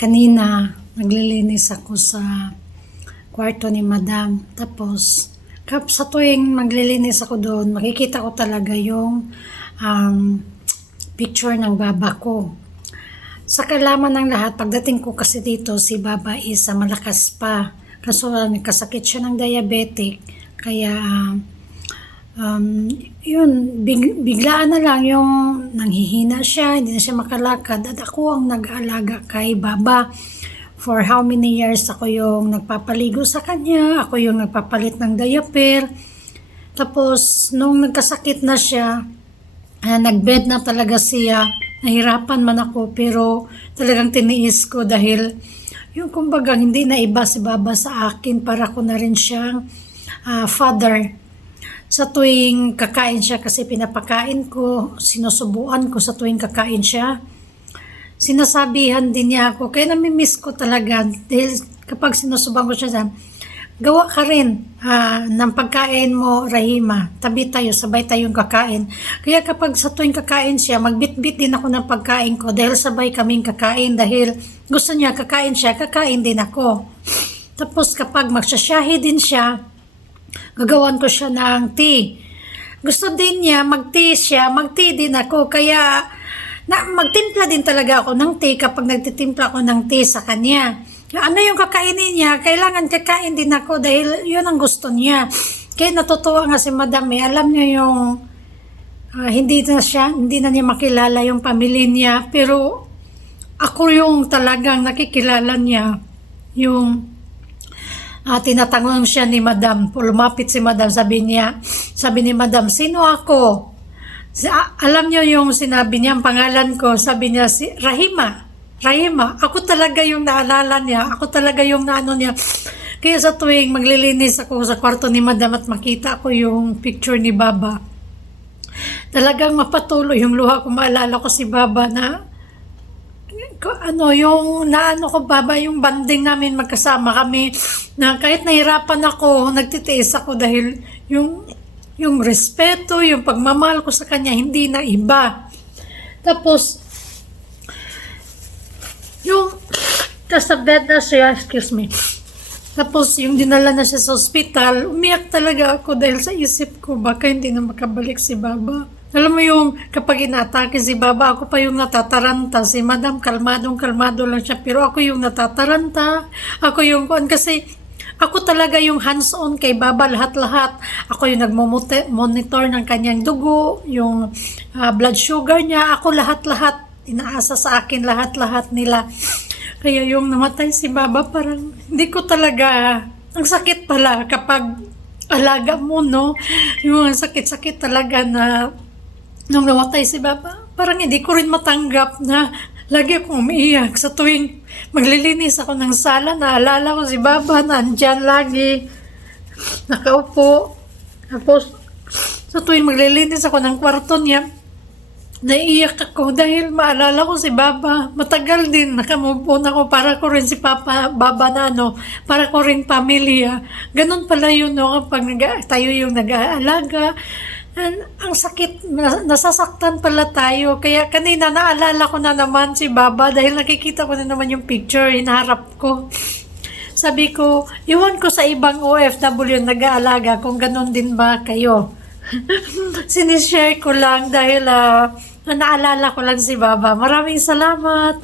kanina naglilinis ako sa kwarto ni madam. Tapos, kap sa tuwing maglilinis ako doon, makikita ko talaga yung um, picture ng baba ko. Sa kalaman ng lahat, pagdating ko kasi dito, si Baba is malakas pa. Kaso nagkasakit siya ng diabetic. Kaya, ah, um, yun, big, biglaan na lang yung nanghihina siya, hindi na siya makalakad. At ako ang nag-aalaga kay Baba. For how many years ako yung nagpapaligo sa kanya, ako yung nagpapalit ng diaper. Tapos, nung nagkasakit na siya, ah, nagbed na talaga siya. Nahirapan man ako pero talagang tiniis ko dahil yung kumbaga hindi na iba si Baba sa akin para ko na rin siyang ah, father. Sa tuwing kakain siya kasi pinapakain ko, sinusubuan ko sa tuwing kakain siya. Sinasabihan din niya ako, kaya namimiss ko talaga dahil kapag sinusubuan ko siya, gawa ka rin ah, ng pagkain mo, Rahima. Tabi tayo, sabay tayong kakain. Kaya kapag sa tuwing kakain siya, magbitbit din ako ng pagkain ko dahil sabay kaming kakain dahil gusto niya kakain siya, kakain din ako. Tapos kapag magsasyahi din siya, gagawan ko siya ng tea. Gusto din niya, mag-tea siya, mag-tea din ako. Kaya na, magtimpla din talaga ako ng tea kapag nagtitimpla ako ng tea sa kanya. Ano yung kakainin niya? Kailangan kakain din ako dahil yun ang gusto niya. Kaya natutuwa nga si Madam eh. Alam niya yung ah, hindi na siya, hindi na niya makilala yung pamilya niya. Pero ako yung talagang nakikilala niya. Yung ah, tinatanong siya ni Madam. Lumapit si Madam, sabi niya, sabi ni Madam, sino ako? Sa- alam niyo yung sinabi niya, ang pangalan ko, sabi niya, si Rahima. Rahima, ako talaga yung naalala niya, ako talaga yung naano niya. Kaya sa tuwing maglilinis ako sa kwarto ni Madam at makita ko yung picture ni Baba, talagang mapatuloy yung luha ko, maalala ko si Baba na ano, yung naano ko baba, yung banding namin magkasama kami na kahit nahirapan ako, nagtitiis ako dahil yung yung respeto, yung pagmamahal ko sa kanya, hindi na iba. Tapos, yung, tas sa bed na siya, excuse me, tapos yung dinala na siya sa ospital, umiyak talaga ako dahil sa isip ko, baka hindi na makabalik si Baba. Alam mo yung kapag inatake si Baba, ako pa yung natataranta. Si Madam, kalmadong kalmado lang siya. Pero ako yung natataranta. Ako yung kuan kasi ako talaga yung hands-on kay Baba lahat-lahat. Ako yung nagmo-monitor ng kanyang dugo, yung ah, blood sugar niya. Ako lahat-lahat. Inaasa sa akin lahat-lahat nila. Kaya yung namatay si Baba, parang hindi ko talaga, ang sakit pala kapag alaga mo, no? Yung sakit-sakit talaga na nung namatay si Baba, parang hindi ko rin matanggap na lagi akong umiiyak sa tuwing maglilinis ako ng sala, naalala ko si Baba, nandyan lagi, nakaupo. Tapos, sa tuwing maglilinis ako ng kwarto niya, naiiyak ako dahil maalala ko si Baba. Matagal din nakamove on ako para ko rin si Papa Baba na ano, para ko rin pamilya. Ganun pala yun no, kapag tayo yung nag-aalaga. An- ang sakit, na- nasasaktan pala tayo. Kaya kanina naalala ko na naman si Baba dahil nakikita ko na naman yung picture, hinaharap ko. Sabi ko, iwan ko sa ibang OFW na nag-aalaga kung ganun din ba kayo. Sinishare ko lang dahil ah, naalala ko lang si Baba. Maraming salamat.